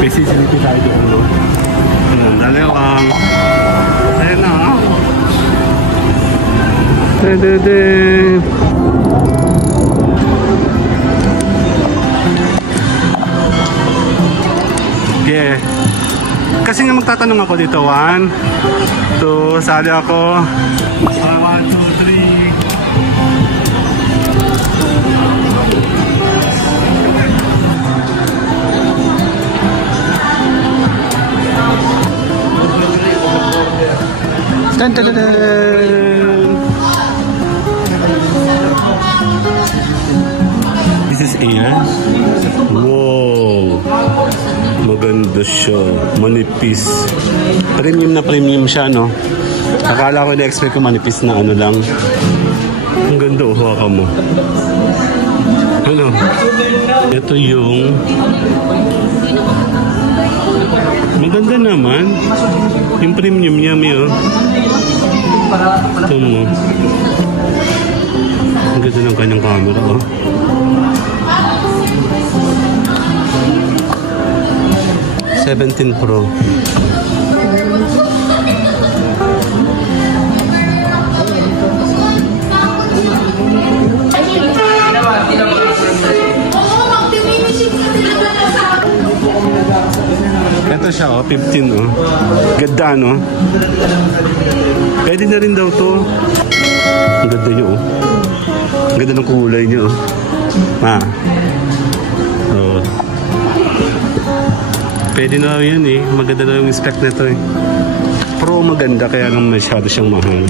May CCTV tayo doon, no? Dalawang. Ayan na, ha? Dadadang. Yeah. Kasi nga magtatanong ako dito. 1, 2, sali ako. 1, 2, 3. Dun, dun, dun, dun. This is air. Wow. Maganda siya. Manipis. Premium na premium siya, no? Akala ko na-expect ko manipis na ano lang. Ang ganda, hawakan mo. Ano? Ito yung... Maganda naman. Yung premium niya, Mio. Ito mo. Ang ganda ng kanyang camera, oh. '17 Pro. Ito siya, oh, 15, oh. Ganda, no? Pwede na rin daw to. Ang ganda nyo, oh. Ang ganda ng kulay nyo, oh. Oh. Pwede na yan, eh. Maganda na yung spec na to, eh. Pro maganda, kaya lang masyado siyang mahal.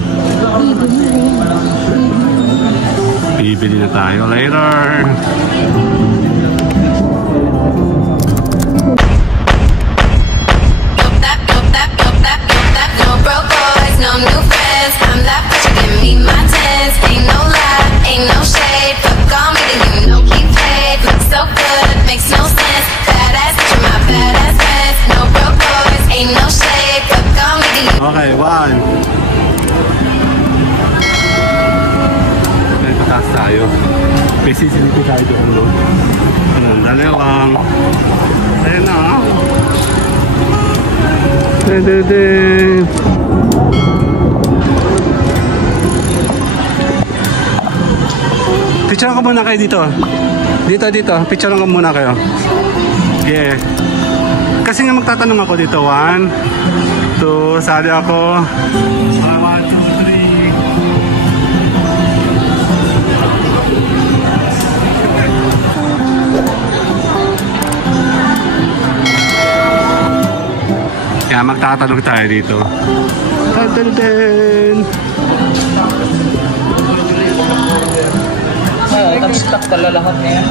Bibili na tayo later. No new friends, I'm that bitch, you give me my tens. Ain't no lie, ain't no shade. Fuck on me, then you know keep paid. Look so good, makes no sense. Badass bitch, you're my badass friends. No broke boys, ain't no shade. Fuck on me, then you... Okay, 1. May pataas tayo. May CCTV tayo doon, no? Dalawang. Ayan na, ha? Dadadang. Picture ko muna kayo dito. Dito. Picture ko muna kayo. Yeah. Kasi nga magtatanong ako dito. 1, 2, sali ako. 1, 2, 3. Kaya magtatanong tayo dito. Nag-stock pala lahat niya.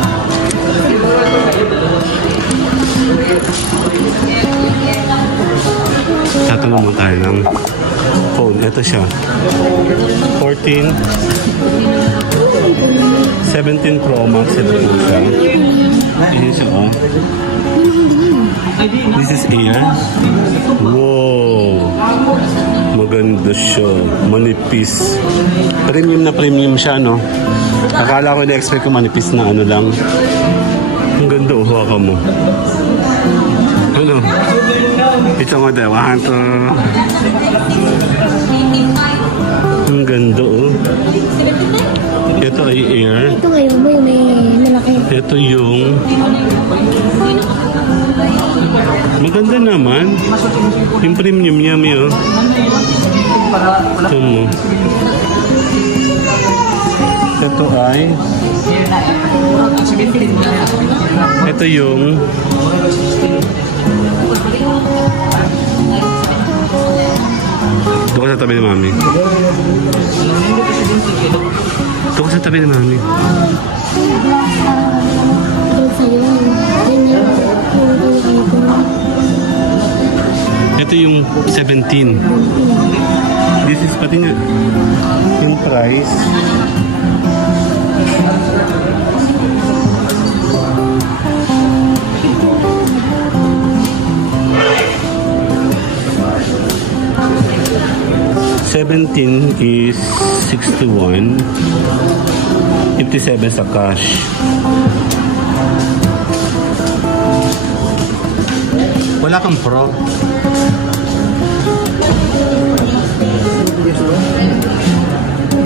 Tatanong mo tayo ng phone. Ito siya. 14. 17 Pro Max. Ito po siya. Ayan siya, oh. This is air. Wow. Maganda siya. Manipis. Premium na premium siya, no? Akala ko na-expect ko manipis na ano lang. Ang ganda, oh. Hawakan mo. Ano? Ito nga daw. 1, 2. Ang ganda, oh. Ito ay air. Ito ngayon mo yung may malaki. Ito yung... Maganda naman. Yung premium niya, Mio. Ito mo. Ito ay... Ito yung... Ito ka sa tabi ni Mami. Ito ka sa tabi ni Mami. Ito yung 17. This is pati nga yung price. $17 is 61. 57 sa cash. Wala kang Pro.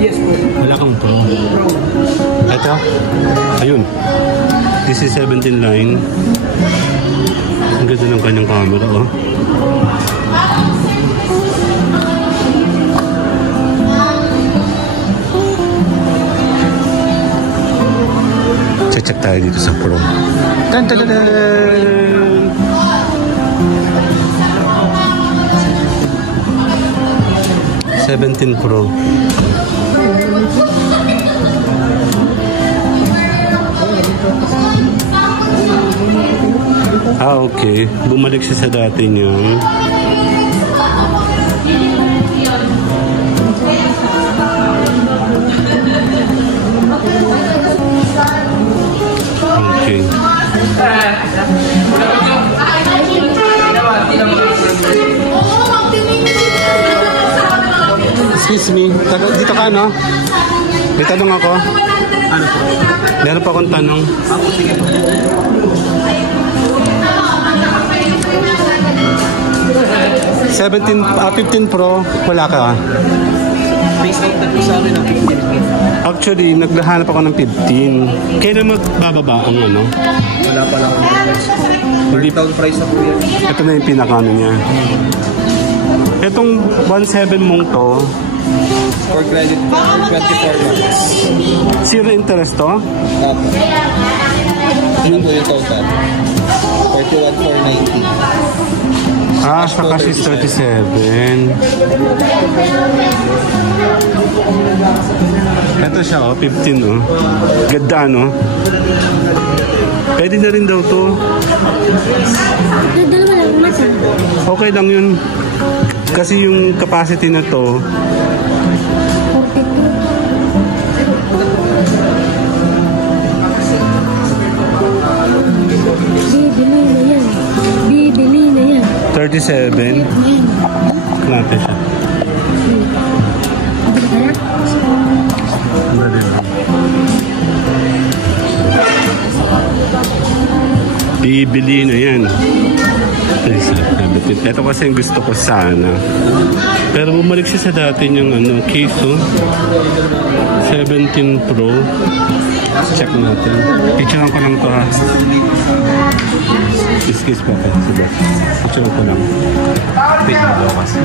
Yes po. Wala kang Pro. Ito. Ayun. This is 17 line. Ang ganda ng kanyang camera, oh. Check tayo dito sa Pro. Tan tan tan tan! 17 Pro. Okay. Bumalik siya sa dati niyang okay. Excuse me. Dito ka, no? May tanong ako. Ano po? Meron pa akong tanong. 15 Pro, wala ka. Face out na po sa akin ang 15. Actually, naglahanap ako ng 15. Kailan magbababa ang ano? Wala pa lang akong price. Mark down price na po yan. Ito na yung pinakano niya. Itong 1.7 mong to, For credit, 24 months. zero interest to? Tapos, ano po yung total? 41,490. Ah, sa cash is 37. Ito siya, oh, 15, oh. Ganda, no? Pwede na rin daw to. Dalawa lang, mata. Okay lang yun. Kasi yung capacity na to, 37. Natin siya. Bibili na yan. Ito kasi yung gusto ko sana. Pero bumalik siya sa dati niyang ano, case, oh. 17 Pro. Check natin. Picturean ko lang to, ha. Excuse pa kayo. Sige. Picturean ko lang. Wait na daw kasi.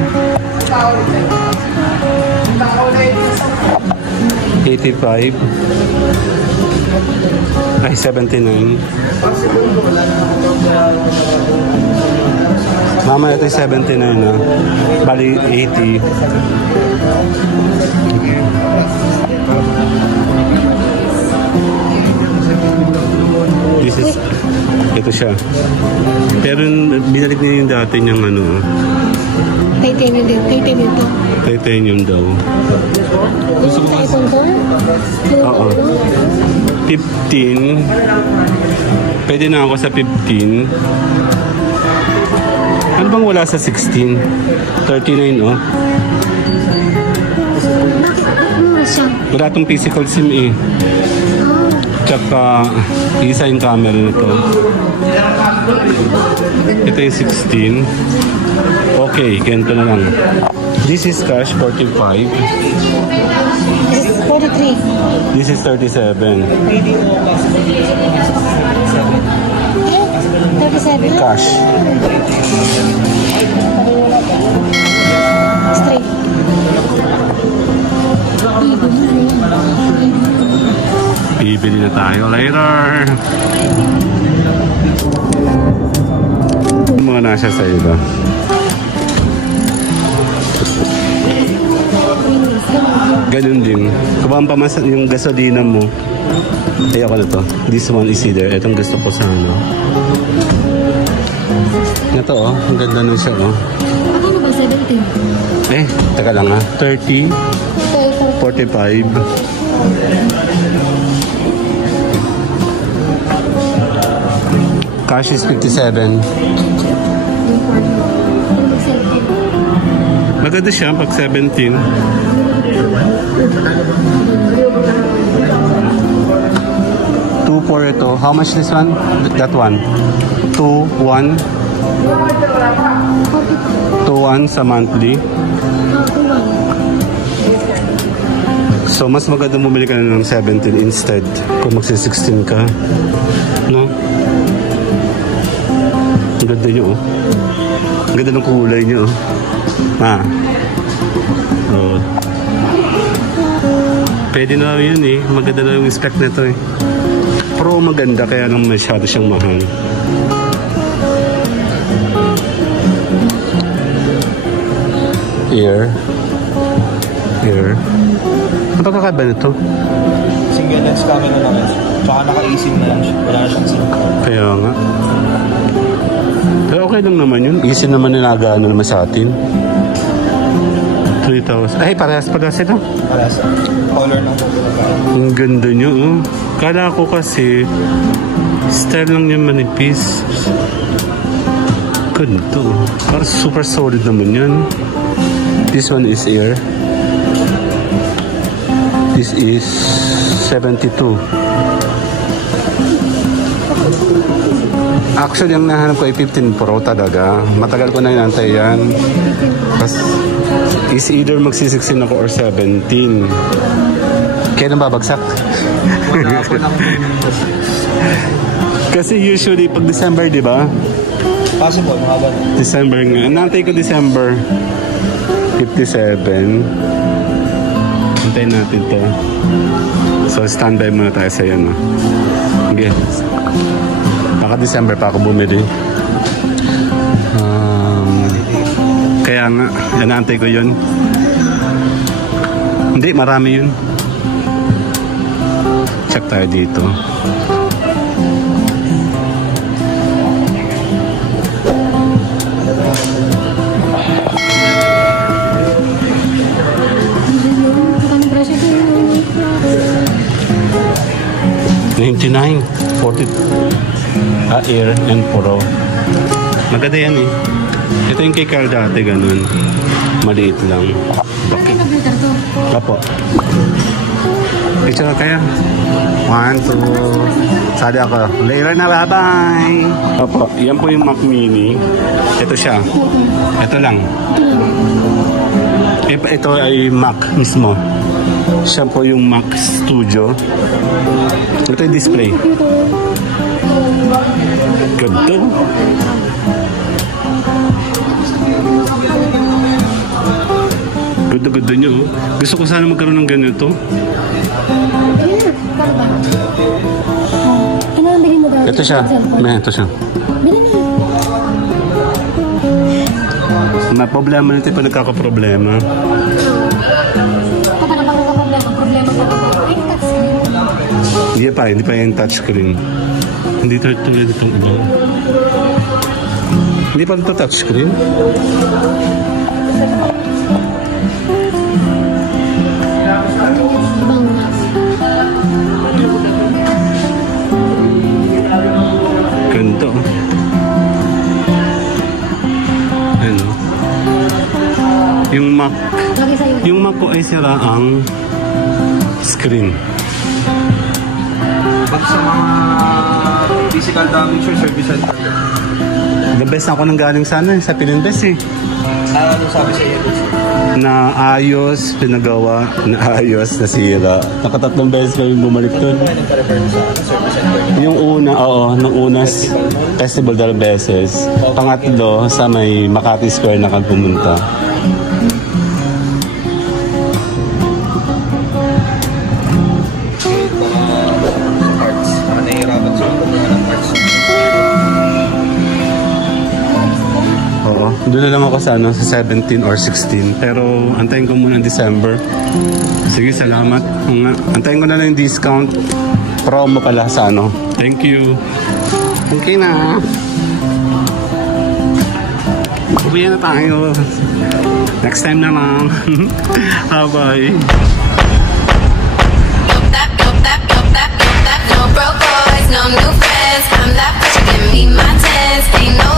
85. Ay, 79. Mama, ito yung 79, ha. Bali, 80. This is, ito siya. Pero binalik niya yung dati niyang ano. Titanium din. Titanium to. Titanium daw. Gusto mo iPhone to? Oo. 15. Pwede na ako sa 15. Ano bang wala sa 16? 39, oh. Bakit? Ano siya? Wala tong physical SIM, eh. Tsaka, isa yung camera nito. Ito yung 16. Okay, ganito na lang. This is cash, 45. This is 43. This is 37. 37? Cash. Straight. Bibili na tayo later. Yung mga nasa sa iba. Ganun din. Kung pamasa yung gasolina mo, ay ako na to. This one is either. Itong gusto ko sa ano. Ito, oh. Ang ganda nun siya, oh. Ano ba? 17? Eh, taka lang, ha. 30, 45. Cash is 57. Maganda siya pag 17. 2 for ito. How much this one? That one? 2, 1. 2-1 sa monthly. So, mas maganda bumili ka na ng 17 instead kung magsi-16 ka. No? Ang ganda nyo, oh. Ang ganda ng kulay nyo, oh. Ah. Oh. Pwede na yun, eh. Maganda na yung spec na to, eh. Pro maganda, kaya lang masyado siyang mahal. Here. Ano pagkakaba nito? Single lens camera na lang. Tsaka naka-eSIM na lang siya. Wala na siyang SIM. Kaya nga. Pero okay lang naman yun. Easy naman nilagaano naman sa atin. 3,000. Ay, parehas sila. Parehas. Color ng photo. Ang ganda nyo, oh. Kala ko kasi style lang niya manipis. Ganda, oh. Parang super solid naman yan. This one is air. This is 72. Actually, ang nahanap ko ay 15 Pro talaga. Matagal ko na inantay yan. Tapos, is either magsi-16 ako or 17. Kailan babagsak? Wala ako ng... Kasi usually, pag December, di ba? Possible, mga ba? December nga. Nantay ko December 57. Antayin natin to. So, standby muna tayo sa yan. Okay. Baka December pa ako bumili. Kaya nga, inaantay ko yun. Hindi, marami yun. Check tayo dito. $99, $40 Air and Pro. Maganda yan, eh. Ito yung kay Carl dati, ganun. Maliit lang. Okay. Apo. Picture kaya. 1, 2. Sali ako. Later na, bye-bye. Apo, yan po yung Mac Mini. Ito siya. Ito lang. Ito ay Mac mismo. Siya po yung Mac Studio. Ito yung display. Ganda. Ganda nyo. Gusto ko sana magkaroon ng ganito. Ito siya. Ito siya. May problema nito pag nagkakaproblema. Hindi pa yung touchscreen. Hindi ito tulad itong iba. Hindi pa ito touchscreen. Ganda. Ano? Yung Mac ko ay sira ang screen. Pag sa mga physical damage or service center. The best ako nang galing sana sa Pininvest, eh. Ano sabi sa iyo? Na ayos, pinagawa, na ayos, nasira. Nakatatlong beses kami bumalik doon. Yung una, oo, nung unas festival 2 beses. Pangatlo, sa may Makati Square na kami pumunta. Doon na lang ako sa 17 or 16. Pero antayin ko muna December. Sige, salamat. Antayin ko na lang yung discount. Promo pala sa Thank you. Okay na. Uwi na tayo. Next time na lang. Bye-bye. No broke boys, no new friends. I'm that bitch, give me my tens. Ain't no